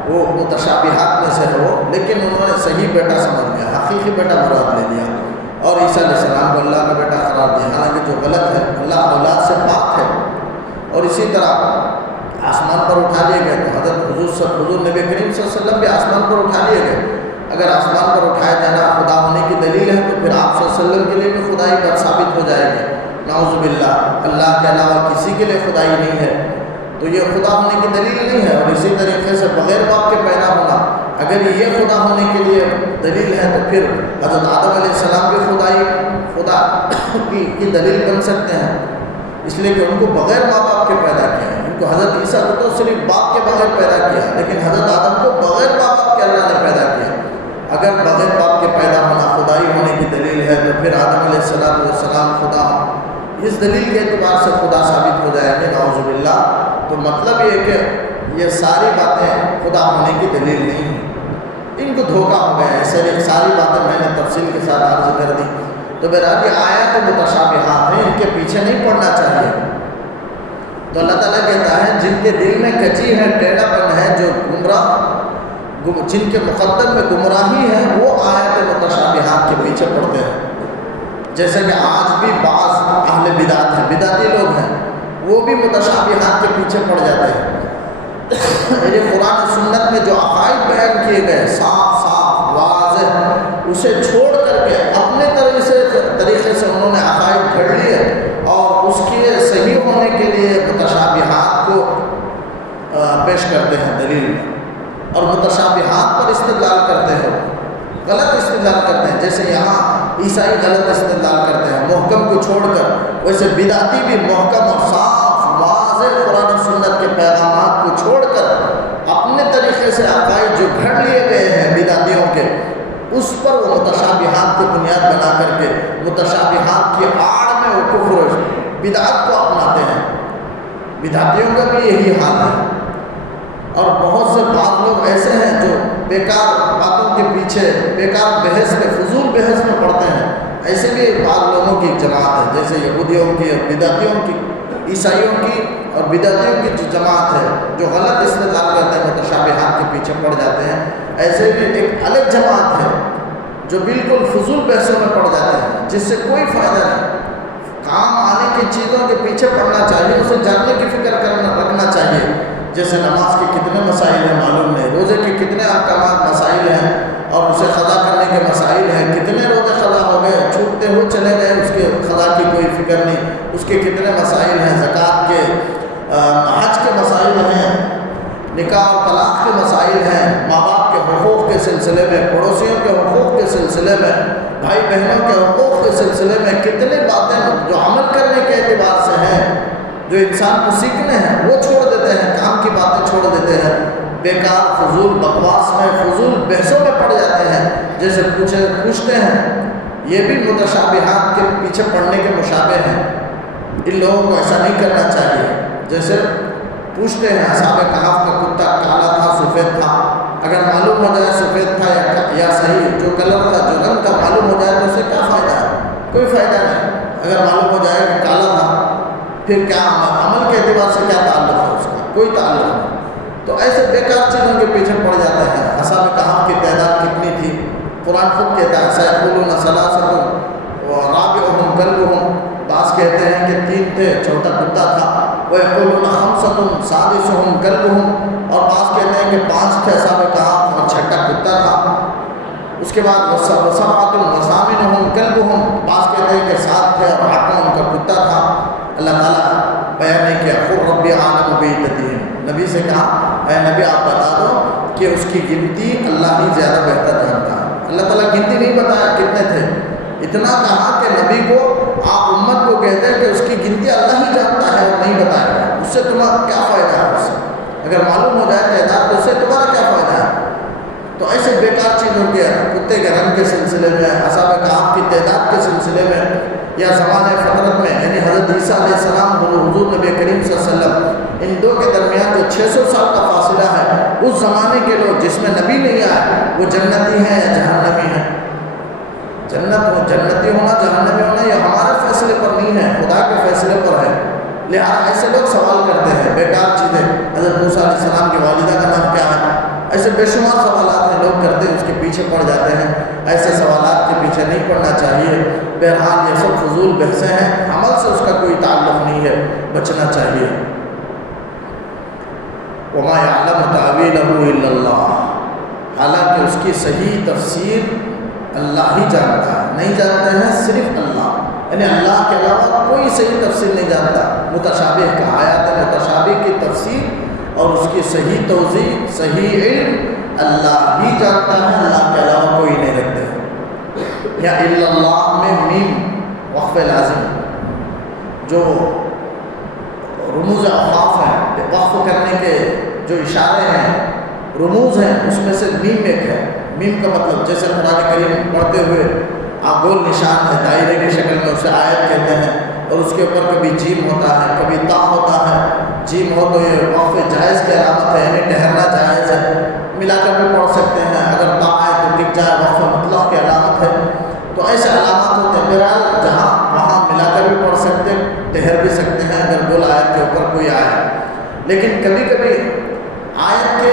وہ متشابہات میں سے ہو، لیکن انہوں نے صحیح بیٹا سمجھ لیا، حقیقی بیٹا مراد لے لیا، اور عیسیٰ علیہ السلام کو اللہ کا بیٹا قرار دیا، حالانکہ جو غلط ہے، اللہ اولاد سے پاک ہے۔ اور اسی طرح آسمان پر اٹھا لیے گئے، تو حضور نبی کریم صلی اللہ علیہ وسلم بھی آسمان پر اٹھا لیے گئے۔ اگر آسمان پر اٹھایا جانا خدا ہونے کی دلیل ہے تو پھر آپ صلی اللہ علیہ وسلم کے لیے بھی خدائی بات ثابت ہو جائے گی، نعوذ باللہ، اللہ کے علاوہ کسی کے لیے خدائی نہیں ہے، تو یہ خدا ہونے کی دلیل نہیں ہے۔ اور اسی طریقے سے بغیر باپ کے پیدا ہونا، اگر یہ خدا ہونے کے لیے دلیل ہے تو پھر حضرت آدم علیہ السلام بھی خدا کی دلیل بن سکتے ہیں، اس لیے کہ ان کو بغیر ماں باپ کے پیدا کیا ہے۔ ان کو حضرت عیسیٰ کو تو صرف باپ کے بغیر پیدا کیا، لیکن حضرت آدم کو بغیر ماں باپ کے اللہ نے پیدا کیا۔ اگر بغیر باپ کے پیدا ہونا خدائی ہونے کی دلیل ہے تو پھر آدم علیہ السلام خدا، اس دلیل کے اعتبار سے خدا ثابت ہو جائیں گے، نعوذ باللہ۔ تو مطلب یہ کہ یہ ساری باتیں خدا ہونے کی دلیل نہیں ہیں، ان کو دھوکہ ہو گیا ہے۔ ساری باتیں میں نے تفصیل کے ساتھ عرض کر دی۔ تو بہرحال یہ آیات متشابہات ہیں، ان کے پیچھے نہیں پڑنا چاہیے۔ تو اللہ تعالیٰ کہتا ہے جن کے دل میں کچی ہے، ٹیڑھا پن ہے، جو جن کے مقدر میں گمراہی ہے، وہ آیات متشابہات کے پیچھے پڑتے ہیں۔ جیسے کہ آج بھی بعض اہل بدعت ہیں، بدعتی لوگ ہیں، وہ بھی متشابہات کے پیچھے پڑ جاتے ہیں۔ یہ قرآن و سنت میں جو عقائد بیان کیے گئے صاف صاف واضح، اسے چھوڑ کر کے اپنے طریقے سے انہوں نے عقائد گھڑ لیے اور اس کے صحیح ہونے کے لیے متشابہات کو پیش کرتے ہیں دلیل میں، اور متشابہات پر استدلال کرتے ہیں، غلط استدلال کرتے ہیں۔ جیسے یہاں عیسائی غلط استدلال کرتے ہیں محکم کو چھوڑ کر، ویسے بدعتی بھی محکم اور صاف واضح قرآن و سنت کے پیغامات کو چھوڑ کر اپنے طریقے سے عقائد جو گھڑ لیے گئے ہیں بدعتیوں کے، اس پر وہ متشابہات کو بنیاد بنا کر کے متشابہات کی آڑ میں وہ کفر بدعت کو اپناتے ہیں۔ بدعتیوں کا بھی یہی حال ہے، اور بہت سے بعض لوگ ایسے ہیں جو بیکار باتوں کے پیچھے بیکار بحث میں فضول بحث میں پڑتے ہیں۔ ایسے بھی بعض لوگوں کی جماعت ہے، جیسے یہودیوں کی اور بدعتیوں کی، عیسائیوں کی اور بدعتیوں کی جو جماعت ہے جو غلط استدلال کرتے ہیں، متشابہات کے پیچھے پڑ جاتے ہیں۔ ایسے بھی ایک الگ جماعت ہے جو بالکل فضول بحثوں میں پڑ جاتے ہیں، جس سے کوئی فائدہ نہیں۔ کام آنے کی چیزوں کے پیچھے پڑنا چاہیے، اسے جاننے کی فکر رکھنا چاہیے۔ جیسے نماز کے کتنے مسائل ہیں معلوم نہیں، روزے کے کتنے احکامات مسائل ہیں اور اسے قضا کرنے کے مسائل ہیں، کتنے روزے قضا ہو گئے، چھوٹتے ہوئے چلے گئے، اس کے قضا کی کوئی فکر نہیں، اس کے کتنے مسائل ہیں، زکوٰۃ کے، حج کے مسائل ہیں، نکاح اور طلاق کے مسائل ہیں، ماں باپ کے حقوق کے سلسلے میں، پڑوسیوں کے حقوق کے سلسلے میں، بھائی بہنوں کے حقوق کے سلسلے میں کتنی باتیں جو عمل کرنے کے اعتبار سے ہیں، جو انسان کو سیکھنے ہیں، وہ چھوڑ دیتے ہیں، کام کی باتیں چھوڑ دیتے ہیں، بیکار فضول بکواس میں فضول بحثوں میں پڑ جاتے ہیں۔ جیسے پوچھتے ہیں، یہ بھی متشابہات کے پیچھے پڑنے کے مشابہ ہیں۔ ان لوگوں کو ایسا نہیں کرنا چاہیے۔ جیسے پوچھتے ہیں اصحاب کہف کا کتا کالا تھا سفید تھا، اگر معلوم ہو جائے سفید تھا یا صحیح جو کلر تھا جو رنگ تھا معلوم ہو جائے تو اسے کیا فائدہ ہے؟ کوئی فائدہ نہیں۔ اگر معلوم ہو جائے کہ کالا تھا پھر کیا عمل کے اعتبار سے کیا تعلق ہے اس کا؟ کوئی تعلق نہیں۔ تو ایسے بیکار چیزوں کے پیچھے پڑ جاتے ہیں۔ اصحاب کہف کی تعداد کتنی تھی؟ قرآن خود کہتا ہے سیقولون ثلاثۃ ورابعهم کلبهم، بعض کہتے ہیں کہ 3 تھے، چوتھا کتا تھا، ویقولون خمسۃ سادسهم کلبهم، اور بعض کہتے ہیں کہ 5 تھے اصحاب کہف اور 6واں کتا تھا۔ اس کے بعد سبعۃ وثامنهم کلبهم، بعض کہتے ہیں کہ 7 تھے اور 8واں ان کا کتا تھا۔ اللہ تعالیٰ بیان نہیں کیا، قل ربی اعلم بعدتہم، نبی سے کہا اے نبی آپ بتا دو کہ اس کی گنتی اللہ ہی زیادہ بہتر جانتا ہے۔ اللہ تعالیٰ گنتی نہیں بتایا کتنے تھے، اتنا کہا کہ نبی کو آپ امت کو کہتے ہیں کہ اس کی گنتی اللہ ہی جانتا ہے اور نہیں بتایا گیا، اس سے تمہارا کیا فائدہ ہے؟ اس سے اگر معلوم ہو جائے تعداد تو اس سے تمہارا کیا فائدہ ہے؟ تو ایسے بیکار چیزوں کے کتے کے رنگ کے سلسلے میں، اصحاب کہف کی تعداد کے سلسلے میں، یا زمانۂ فطرت میں، یعنی حضرت عیسیٰ علیہ السلام اور حضور نبی کریم صلی اللہ علیہ وسلم، ان دو کے درمیان جو 600 سال کا فاصلہ ہے، اس زمانے کے لوگ جس میں نبی نہیں آئے وہ جنتی ہیں یا جہنمی ہیں؟ جنتی ہونا جہنمی ہونا یہ ہمارے فیصلے پر نہیں ہے، خدا کے فیصلے پر ہے۔ لہٰذا ایسے لوگ سوال کرتے ہیں بیکار چیزیں، حضرت موسیٰ علیہ السلام کی والدہ کا نام کیا ہے، ایسے بے شمار سوالات ہیں لوگ کرتے ہیں، اس کے پیچھے پڑ جاتے ہیں۔ ایسے سوالات کے پیچھے نہیں پڑنا چاہیے۔ بہرحال یہ سب فضول بحثیں ہیں، عمل سے اس کا کوئی تعلق نہیں ہے، بچنا چاہیے۔ وما يعلم تأويله إلا الله، حالانکہ اس کی صحیح تفسیر اللہ ہی جانتا ہے، نہیں جانتے ہیں صرف اللہ، یعنی اللہ کے علاوہ کوئی صحیح تفسیر نہیں جانتا۔ متشابہ کا آیات متشابہ کی تفسیر اور اس کی صحیح توضیح، صحیح علم اللہ ہی جانتا ہے، اللہ کے علاوہ کوئی نہیں رکھتے۔ یا الا اللہ میں میم وقف لازم، جو رموز اوقاف ہیں، وقف کرنے کے جو اشارے ہیں، رموز ہیں، اس میں سے میم ایک ہے۔ میم کا مطلب جیسے قرآن کریم پڑھتے ہوئے آپ گول نشان ہے، دائرے کی شکل میں اسے آیت کہتے ہیں، اور اس کے اوپر کبھی جیم ہوتا ہے کبھی تا ہوتا ہے. جیم ہو تو یہ وقف جائز کی علامت ہے، یعنی ٹھہرنا جائز ہے، ملا کر بھی پڑھ سکتے ہیں. اگر تا ہے تو ٹک جائے، وقف مطلق کی علامت ہے. تو ایسے علامات ہوتے ہیں. بہرحال جہاں وہاں ملا کر بھی پڑھ سکتے ہیں، ٹھہر بھی سکتے ہیں اگر دو آیت کے اوپر کوئی آئے. لیکن کبھی کبھی آیت کے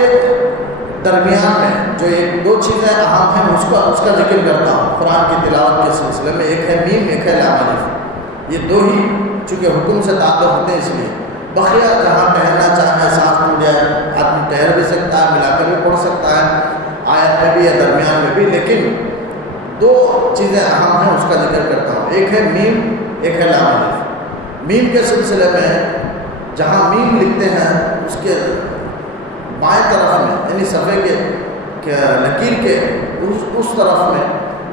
درمیان میں جو ایک دو چیزیں اہم ہیں اس کا ذکر کرتا ہوں قرآن کی تلاوت کے سلسلے میں. ایک ہے میم، ایک ہے لام الف. یہ دو ہی چونکہ حکم سے تعلق ہوتے ہیں، اس لیے بقیہ جہاں ٹہرنا چاہے، سانس ٹوٹ جائے، آدمی ٹہر بھی سکتا ہے، ملا کر بھی پڑھ سکتا ہے آیت میں بھی یا درمیان میں بھی. لیکن دو چیزیں اہم ہیں، اس کا ذکر کرتا ہوں. ایک ہے میم، ایک ہے لام الف. میم کے سلسلے میں جہاں میم لکھتے ہیں اس کے بائیں طرف میں، یعنی صفحے کے لکیر کے اس طرف میں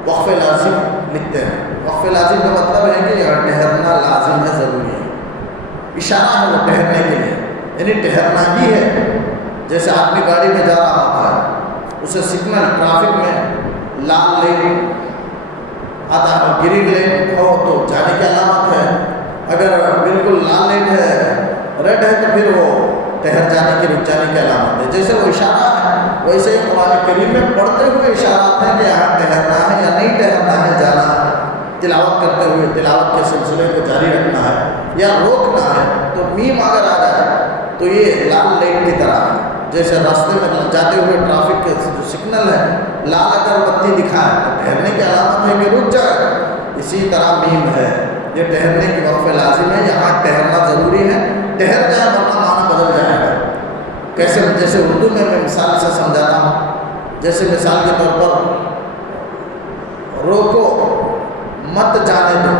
وقف لازم لکھتے ہیں. وقف لازم کا مطلب ہے کہ یہاں ٹھہرنا لازم ہے، ضروری ہے، اشارہ ہے وہ ٹھہرنے کے لیے، یعنی ٹھہرنا ہی ہے. جیسے آدمی گاڑی میں جا رہا ہوتا ہے، اسے سگنل ٹرافک میں لال لائن آتا ہے، گرین لائن ہو تو جانے کی علامت ہے. اگر بالکل لال لائن ہے، ریڈ ہے، تو پھر وہ ٹھہر جانے کی، رک جانے کی علامت ہے. جیسے وہ اشارہ ہے، ویسے ہی قرآن کریم میں پڑھتے ہوئے اشارات ہیں کہ یہاں ٹھہرنا ہے یا نہیں ٹھہرنا ہے، جانا ہے. تلاوت کرتے ہوئے تلاوت کے سلسلے کو جاری رکھنا ہے یا روکنا ہے. تو میم اگر آ جائے تو یہ لال لائن کی طرح ہے. جیسے راستے میں جاتے ہوئے ٹرافک کے جو سگنل ہے، لال اگر بتی دکھائے تو ٹھہرنے کی علامت ہے کہ رک جائے. اسی طرح میم ہے، یہ ٹھہرنے کی وقف لازم ہے. یہاں ٹھہرنا ضروری ہے، ٹھہر جائے ورنہ معنی بدل جائے گا. کیسے؟ جیسے اردو میں مثال سے سمجھاتا ہوں. جیسے مثال کے طور پر روکو مت جانے دو،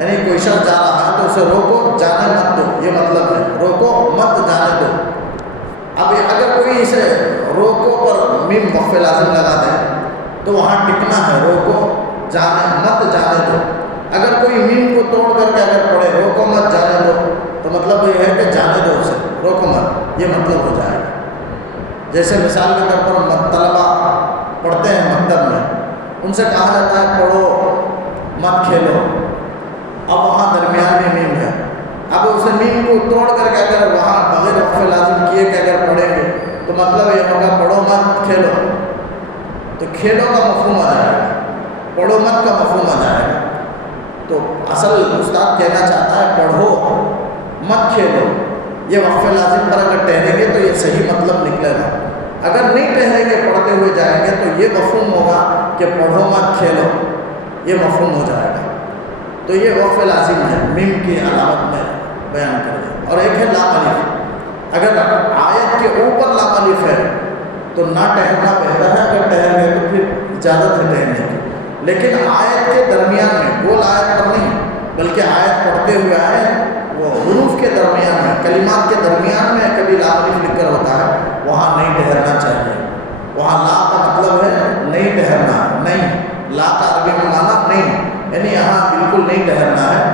یعنی کوئی شخص جا رہا ہے تو اسے روکو، جانے مت دو، یہ مطلب ہے روکو مت جانے دو. اب اگر کوئی اسے روکو پر میم وقف لازم لگا دے تو وہاں ٹکنا ہے، روکو جانے مت جانے دو. اگر کوئی میم کو توڑ کر کے اگر پڑھے روکو مت جانے دو تو مطلب یہ ہے کہ جانے دو اسے، روکو مت، یہ مطلب ہو جائے گا. جیسے مثال کے طور پر طلبا پڑھتے ہیں مکتب میں، ان سے کہا جاتا ہے پڑھو مت کھیلو. اب وہاں درمیان میں میم ہے، اب اسے میم کو توڑ کر کے اگر وہاں بغیر وقف لازم کیے کہ اگر پڑھیں گے تو مطلب یہ ہوگا پڑھو مت کھیلو. تو کھیلو کا مفہوم آ جائے گا، پڑھو مت کا مفہوم آ جائے گا. تو اصل استاد کہنا چاہتا ہے پڑھو مت کھیلو. یہ وقف لازم پر اگر ٹہریں گے تو یہ صحیح مطلب نکلے گا. اگر نہیں ٹہریں گے، پڑھتے ہوئے جائیں گے تو یہ مفہوم ہوگا کہ پڑھو مت کھیلو، یہ مفہوم ہو جائے گا. تو یہ وقف لازم ہے، میم کی علامت میں بیان کر دیں. اور ایک ہے لام الف. اگر آیت کے اوپر لام الف ہے تو نہ ٹہرنا بہتر ہے. اگر ٹہر گئے تو پھر اجازت ہے ٹہرنے کی. لیکن آیت کے درمیان میں، گول آیت پر نہیں بلکہ آیت پڑھتے ہوئے آئے وہ حروف کے درمیان میں، کلمات کے درمیان میں کبھی لام الف لکھ کر ہوتا ہے، وہاں نہیں ٹہرنا چاہیے. وہاں لا کا مطلب ہے نہیں ٹہرنا، نہیں. لا کا عربی میں معنی نہیں، یعنی یہاں بالکل نہیں ٹہرنا ہے،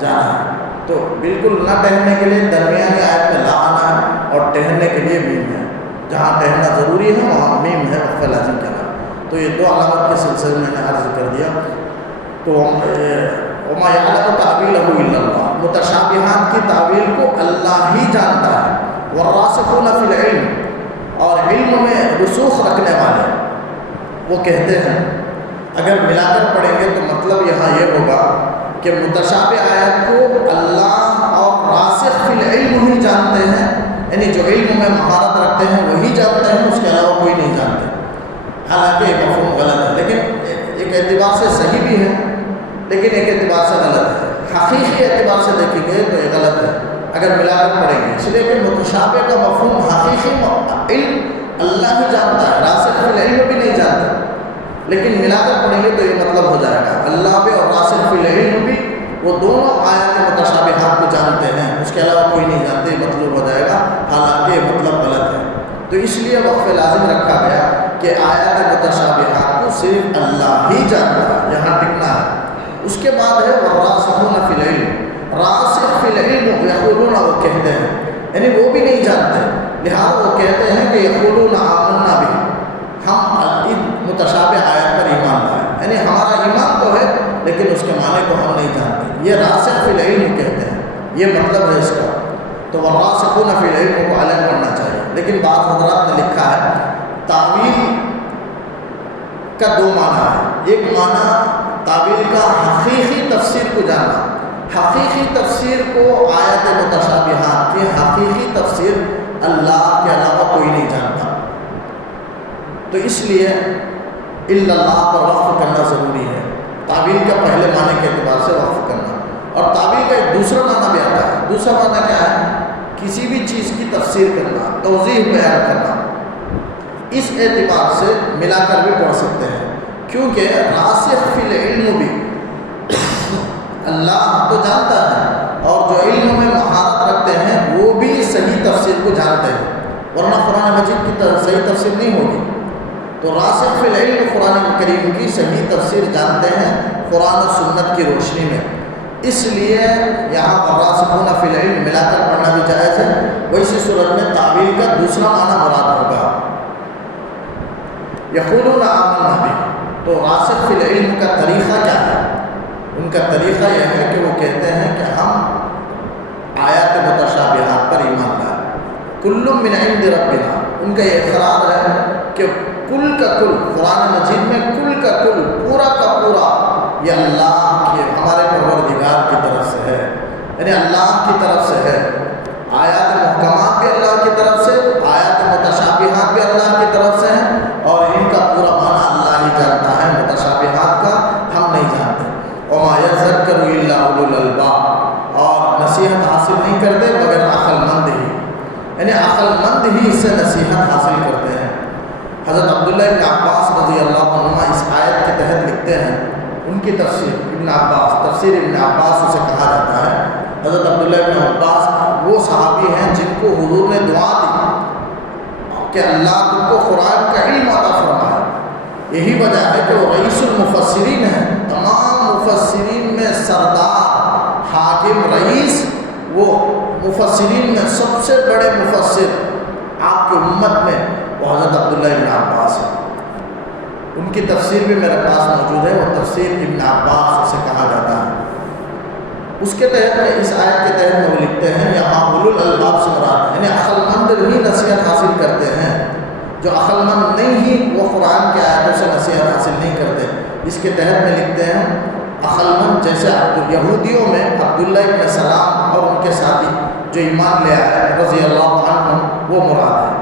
جانا ہے. تو بالکل نہ ٹہرنے کے لیے درمیانی آیت میں لا آنا ہے اور ٹہرنے کے لیے میم ہے. جہاں ٹہرنا ضروری ہے وہاں میم ہے وقف لازم کے نام. تو یہ دو علامت کے سلسلے میں نے عرض کر دیا. تو وما یعلم تأویلہ الا اللہ، متشابہات کی تعویل کو اللہ ہی جانتا ہے. والراسخون فی العلم، اور علم میں رسوخ رکھنے والے وہ کہتے ہیں، اگر ملا کر پڑھیں گے تو مطلب یہاں یہ ہوگا کہ متشابہ آیات کو اللہ اور راسخ فی العلم ہی جانتے ہیں، یعنی جو علم میں مہارت رکھتے ہیں وہی جانتے ہیں، اس کے علاوہ کوئی نہیں جانتے. حالانکہ یہ مفہوم غلط ہے، لیکن ایک اعتبار سے صحیح بھی ہے لیکن ایک اعتبار سے غلط ہے. حقیقی اعتبار سے دیکھیں گے تو یہ غلط ہے اگر ملا کر پڑھیں گے، اس لیے کہ متشابہ کا مفہوم حقیقی علم اللہ ہی جانتا ہے، راسخ فی العلم بھی نہیں جانتا. لیکن ملا کر پڑھیں گے تو یہ مطلب ہو جائے گا اللہ بھی اور راسخ فی العلم بھی، وہ دونوں آیات متشابہات کو جانتے ہیں، اس کے علاوہ کوئی نہیں جانتے، مطلب ہو جائے گا. حالانکہ یہ مطلب غلط ہے. تو اس لیے وقف لازم رکھا گیا کہ آیات متشابہات کو صرف اللہ ہی جانتا ہے، یہاں ٹکنا ہے. اس کے بعد ہے والراسخون فی العلم. راسخ فی العلم یقولون، وہ کہتے ہیں، یعنی وہ بھی نہیں جانتے، لہٰذا وہ کہتے ہیں کہ یقولون آمنا بھی، ہم متشابہ آیات پر ایمان لائے، یعنی ہمارا ایمان تو ہے لیکن اس کے معنی کو ہم نہیں جانتے. یہ راسخ فی العلم کہتے ہیں، یہ مطلب ہے اس کا۔ تو والراسخون فی العلم کو الگ پڑھنا چاہیے۔ لیکن بعض حضرات نے لکھا ہے تعویل کا دو معنی ہے۔ ایک معنی تعویل کا حقیقی تفسیر کو جاننا، حقیقی تفسیر کو آیات متشابہات کی حقیقی تفسیر اللہ کے علاوہ کوئی نہیں جانتا، تو اس لیے الا اللہ پر وقف کرنا ضروری ہے۔ تعویل کا پہلے معنی کے اعتبار سے وقف کرنا، اور تعویل کا ایک دوسرا معنی بھی آتا ہے۔ دوسرا معنی کیا ہے؟ کسی بھی چیز کی تفسیر کرنا، توضیح بیان کرنا۔ اس اعتبار سے ملا کر بھی پڑھ سکتے ہیں، کیونکہ راسخ فی العلم بھی اللہ تو جانتا ہے، اور جو علم میں مہارت رکھتے ہیں وہ بھی صحیح تفسیر کو جانتے ہیں، ورنہ قرآن مجید کی صحیح تفسیر نہیں ہوگی۔ تو راسخ فی العلم قرآن کریم کی صحیح تفسیر جانتے ہیں قرآن و سنت کی روشنی میں، اس لیے یہاں پر راسخون فی العلم ملا کر پڑھنا بھی جائز ہے۔ ویسی صورت میں تعویل کا دوسرا معنی مراد ہوگا۔ یقولون آمنا بہ، تو راسخ فی العلم کا طریقہ کیا ہے؟ ان کا طریقہ یہ ہے کہ وہ کہتے ہیں کہ ہم آیات متشابہات پر ایمان لائیں، کل من عند ربنا۔ ان کا یہ اقرار ہے کہ کل کا کل قرآن مجید میں کل کا کل، پورا کا پورا یہ اللہ کے ہمارے پروردگار کی طرف سے ہے، یعنی اللہ کی طرف سے ہے۔ آیات محکمات بھی اللہ کی طرف سے، آیات متشابہات بھی اللہ کی طرف سے ہیں، اور ان کا پورا معنی اللہ ہی جانتا ہے، متشابہات کا ہم نہیں جانتے۔ وما یذکر الا اولو الالباب، اور نصیحت حاصل نہیں کرتے مگر عقل مند ہی، یعنی عقل مند ہی اس سے نصیحت حاصل کرتے ہیں۔ حضرت عبداللہ ابن عباس رضی اللہ عنہما اس آیت کے تحت لکھتے ہیں، ان کی تفسیر ابن عباس، تفسیر ابن عباس اسے کہا جاتا ہے۔ حضرت عبداللہ ابن عباس وہ صحابی ہیں جن کو حضور نے دعا دی کہ اللہ تم کو قرآن کا علم عطا فرمائے۔ یہی وجہ ہے کہ وہ رئیس المفسرین ہیں، تمام مفسرین میں سردار، حاکم، رئیس، وہ مفسرین میں سب سے بڑے مفسر آپ کی امت میں وہ حضرت عبداللہ ابن عباس ہے۔ ان کی تفسیر بھی میرے پاس موجود ہے، وہ تفسیر ابن عباس اسے کہا جاتا ہے۔ اس کے تحت میں اس آیت کے تحت میں وہ لکھتے ہیں یہاں اولو الالباب سے مراد ہے، یعنی عقل مند ہی نصیحت حاصل کرتے ہیں، جو عقل مند نہیں ہی وہ قرآن کے آیتوں سے نصیحت حاصل نہیں کرتے۔ اس کے تحت میں لکھتے ہیں عقل مند جیسے یہودیوں میں عبداللہ ابن سلام اور ان کے ساتھی جو ایمان لے آئے رضی اللہ عنہم وہ مراد ہے،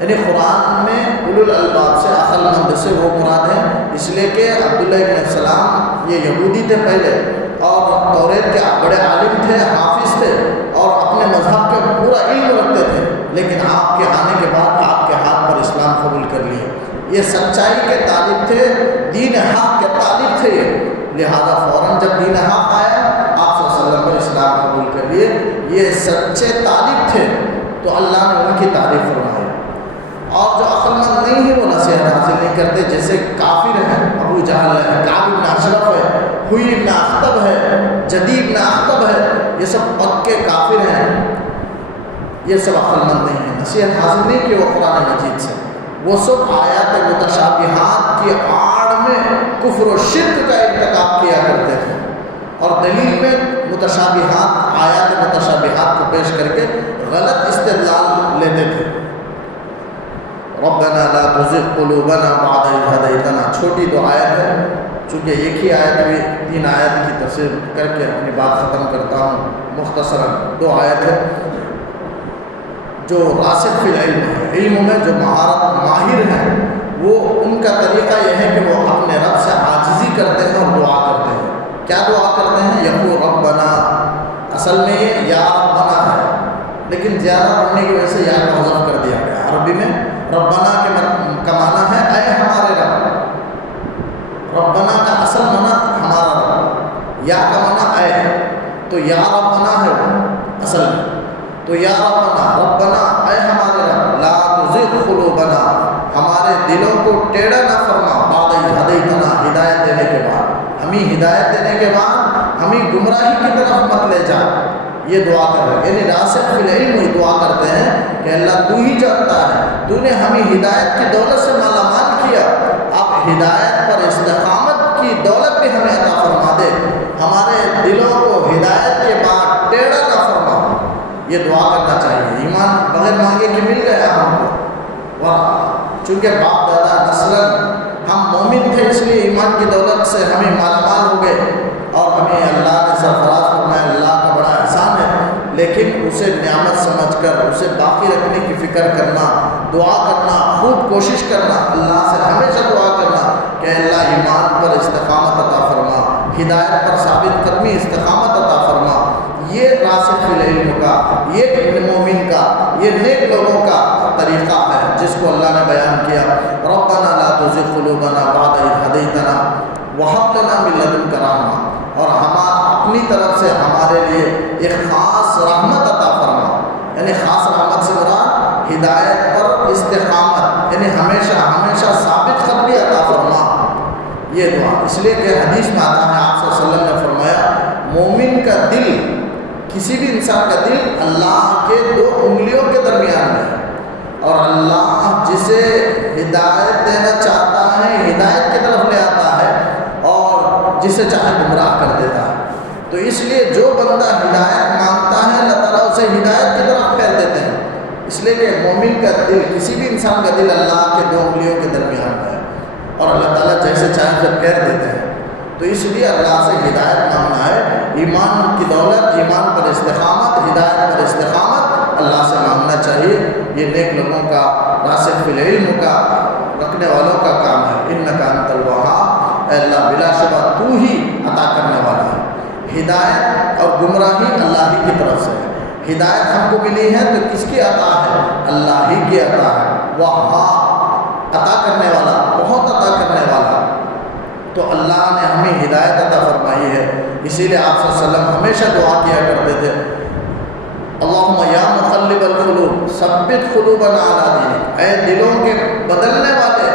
یعنی قرآن میں اولو الالباب سے عقل مند سے وہ مراد ہے، اس لیے کہ عبداللہ ابن سلام یہ یہودی تھے پہلے، اور توریت کے بڑے عالم تھے، حافظ تھے، اور اپنے مذہب کا پورا علم رکھتے تھے، لیکن آپ کے آنے کے بعد آپ کے ہاتھ پر اسلام قبول کر لیے۔ یہ سچائی کے طالب تھے، دین حق کے طالب تھے، لہذا فوراً جب دین حق آیا آپ صلی اللہ علیہ وسلم پر اسلام قبول کر لیے۔ یہ سچے طالب تھے تو اللہ نے ان کی تعریف فرمائی، اور جو عقل مند نہیں ہے وہ نصیحت حاصل نہیں کرتے، جیسے کافر ہیں، ابو جہل ہے، کعب بن اشرف ہے، ہوئی بن اخطب ہے، جدی بن اخطب ہے، یہ سب پکے کافر ہیں، یہ سب عقل مند نہیں ہیں، نصیحت حاصل نہیں کہ وہ قرآن مجید سے، وہ سب آیات متشابہات کی آڑ میں کفر و شرک کا ارتکاب کیا کرتے تھے، اور دلیل میں متشابہات، آیات متشابہات کو پیش کر کے غلط استدلال لیتے تھے۔ ربنا لا تزغ قلوبنا بعد إذ هديتنا، چھوٹی دو آیت ہے، چونکہ ایک ہی آیت بھی 3 آیت کی تفسیر کر کے اپنی بات ختم کرتا ہوں مختصراً۔ 2 آیت ہے جو راسخ فی العلم ہے، علم میں جو ماہر ہیں، وہ ان کا طریقہ یہ ہے کہ وہ اپنے رب سے عاجزی کرتے ہیں اور دعا کرتے ہیں۔ کیا دعا کرتے ہیں؟ یقول ربنا، اصل میں یہ یا ربنا ہے، لیکن زیادہ پڑھنے کی وجہ سے یا کو حذف کر دیا گیا۔ عربی میں ربنا کا معنی ہے اے ہمارے رب، ربنا کا اصل معنی ہمارا رب، یا کا معنی اے، تو یا ربنا ہے وہ اصل میں، تو یا ربنا، ربنا اے ہمارے رب، لا تزغ قلوبنا، ہمارے دلوں کو ٹیڑھا نہ فرما، بعد اذ ہدیتنا، ہدایت دینے کے بعد، ہمیں ہدایت دینے کے بعد ہمیں گمراہی کی طرف مت لے جا۔ یہ دعا کر رہے ہیں، یعنی راسخ فی العلم ہی دعا کرتے ہیں کہ اللہ تو ہی جانتا ہے، تو نے ہمیں ہدایت کی دولت سے مالا مال کیا، اب ہدایت پر استقامت کی دولت بھی ہمیں عطا فرما دے، ہمارے دلوں کو ہدایت کے بعد ٹیڑھا نہ فرما۔ یہ دعا کرنا چاہیے۔ ایمان بغیر مانگے کہ مل گیا ہم کو، اور چونکہ باپ دادا نسلاً ہم مومن تھے اس لیے ایمان کی دولت سے ہمیں مالا مال ہو گئے، اور ہمیں اللہ نے سرفراز فرمایا، اللہ کا بڑا احسان ہے۔ لیکن اسے نعمت سمجھ کر اسے باقی رکھنے کی فکر کرنا، دعا کرنا، خوب کوشش کرنا، اللہ سے ہمیشہ دعا کرنا کہ اللہ ایمان پر استقامت عطا فرما، ہدایت پر ثابت قدمی استقامت عطا فرما۔ یہ راسخ فی العلم کا، یہ مومن کا، یہ نیک لوگوں کا طریقہ ہے جس کو اللہ نے بیان کیا۔ ربنا لا تزغ قلوبنا بعد إذ هديتنا وهب لنا من لدنك رحمة، اور اپنی طرف سے ہمارے لیے ایک خاص رحمت عطا فرما، یعنی خاص رحمت سے مراد ہدایت پر استقامت، یعنی ہمیشہ ہمیشہ ثابت قدمی عطا فرما۔ یہ دعا اس لیے کہ حدیث میں آتا ہے، آپ صلی اللہ علیہ وسلم نے فرمایا مومن کا دل، کسی بھی انسان کا دل اللہ کے 2 انگلیوں کے درمیان میں ہے، اور اللہ جسے ہدایت دینا چاہتا ہے ہدایت کی طرف لے آتا ہے، اور جسے چاہے گمراہ کر دیتا ہے۔ تو اس لیے جو بندہ ہدایت مانگتا ہے اللہ تعالیٰ اسے ہدایت کی طرف پھیر دیتے ہیں۔ اس لیے کہ مومن کا دل، کسی بھی انسان کا دل اللہ کے 2 انگلیوں کے درمیان میں ہے، اور اللہ تعالیٰ جیسے چاہے اسے پھیر دیتے ہیں۔ تو اس لیے اللہ سے ہدایت مانگنا ہے، ایمان کی دولت، ایمان پر استقامت، ہدایت پر استقامت اللہ سے مانگنا چاہیے۔ یہ نیک لوگوں کا، راسخ فی العلم کا، رکھنے والوں کا کام ہے۔ انک انت الوہاب، اے اللہ بلا شبہ تو ہی عطا کرنے والا ہے۔ ہدایت اور گمراہی اللہ ہی کی طرف سے ہے۔ ہدایت ہم کو ملی ہے تو کس کی عطا ہے؟ اللہ ہی کی عطا ہے۔ وہاب، عطا کرنے والا، بہت عطا کرنے والا۔ تو اللہ نے ہمیں ہدایت عطا فرمائی ہے، اسی لیے آپ صلی اللہ علیہ وسلم ہمیشہ دعا کیا کرتے تھے، اللہم یا مقلب القلوب ثبت قلوبنا علی دینک، اے دلوں کے بدلنے والے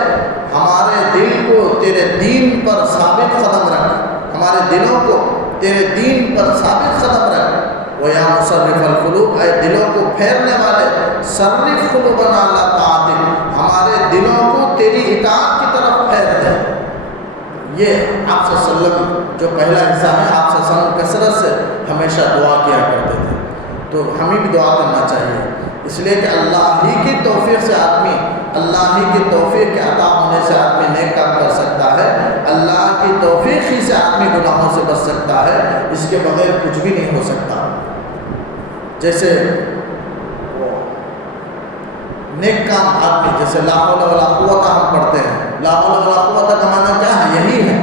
ہمارے دل کو تیرے دین پر ثابت قدم رکھ، ہمارے دلوں کو تیرے دین پر ثابت قدم رکھ۔ ویا مصرف القلوب، اے دلوں کو پھیرنے والے صرف قلوبنا علی طاعتک، ہمارے دلوں کو تیری اطاعت کی طرف پھیر دے۔ یہ آپ صلی اللہ علیہ وسلم جو پہلا حصہ ہے، آپ صلی اللہ علیہ وسلم کثرت سے ہمیشہ دعا کیا کرتے تھے، تو ہمیں بھی دعا کرنا چاہیے، اس لیے کہ اللہ ہی کی توفیق سے آدمی، اللہ ہی کی توفیق کے عطا ہونے سے آدمی نیک کام کر سکتا ہے، اللہ کی توفیق ہی سے آدمی گناہوں سے بچ سکتا ہے، اس کے بغیر کچھ بھی نہیں ہو سکتا۔ جیسے نیک کام آدمی، جیسے لا حول ولا قوت ہم پڑھتے ہیں، لا حول ولا قوت کا معنی کیا ہے؟ یہی ہے،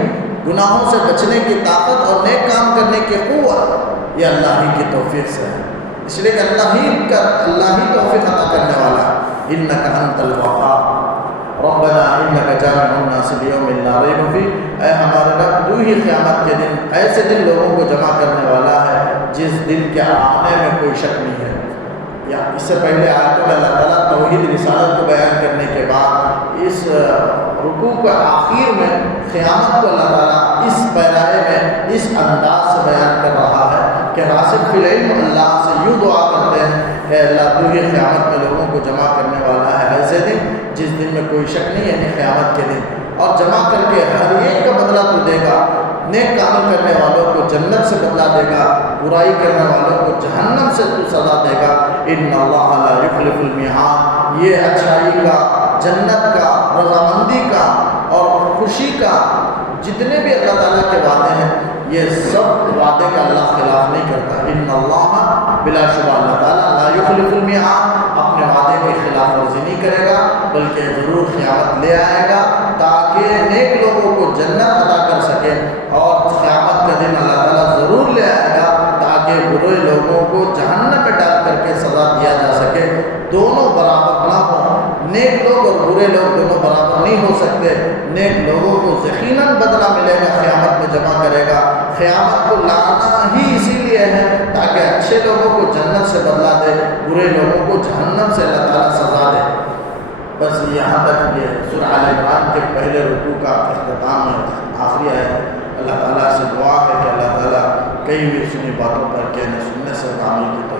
گناہوں سے بچنے کی طاقت اور نیک کام کرنے کی قوت، یہ اللہ ہی کی توفیق سے ہے، اس لیے کہ اللہ ہی توفیق عطا کرنے والا ہے۔ انک انت الوہاب ربنا انک جامع الناس لیوم لا ریب فیہ، اے ہمارے رب تو ہی قیامت کے دن ایسے دن لوگوں کو جمع کرنے والا ہے جس دن کے آنے میں کوئی شک نہیں ہے۔ یا اس سے پہلے آیتوں میں اللہ تعالیٰ توحید رسالت کو بیان کرنے کے بعد اس رکوع کے آخر میں قیامت کو اللہ تعالیٰ اس پیرائے میں اس انداز سے بیان کر رہا ہے کہ راسخ فی العلم اللہ سے یوں دعا کرتے ہیں کہ اللہ تو ہی قیامت میں لوگوں کو جمع کرنے والا ہے ایسے دن جس دن میں کوئی شک نہیں، یعنی قیامت کے دن، اور جمع کر کے ہر ایک کا بدلہ تو دے گا، نیک کام کرنے والوں کو جنت سے بدلہ دے گا، برائی کرنے والوں کو جہنم سے تو سزا دے گا۔ ان اللہ لا یخلف المیعاد، یہ اچھائی کا، جنت کا، رضامندی کا اور خوشی کا جتنے بھی اللہ تعالیٰ کے وعدے ہیں، یہ سب وعدے کا اللہ خلاف نہیں کرتا۔ ان اللہ بلا شبہ اللہ تعالیٰ لا یخلف المیعاد، اپنے وعدے کی خلاف ورزی نہیں کرے گا، بلکہ ضرور قیامت لے آئے گا تاکہ نیک لوگوں کو جنت عطا کر سکے، اور قیامت کا دن اللہ تعالیٰ ضرور لے آئے گا تاکہ برے لوگوں کو جہنم میں ڈال کر کے سزا دیا جا سکے، دونوں برابر نہ ہوں، نیک لوگ اور برے لوگ دونوں برابر نہیں ہو سکتے۔ نیک لوگوں کو یقیناً بدلہ ملے گا، قیامت میں جمع کرے گا۔ قیامت کو لانا ہی اسی لیے ہے تاکہ اچھے لوگوں کو جنت سے بدلہ دے، برے لوگوں کو جہنم سے اللہ تعالیٰ سزا دے۔ بس یہاں تک یہ سورہ آل عمران کے پہلے رکوع کا اختتام ہے، آخری آیت۔ اللہ تعالیٰ سے دعا ہے کہ اللہ تعالیٰ کئی بھی سنی باتوں پر کہنے سننے سے تعمیل کی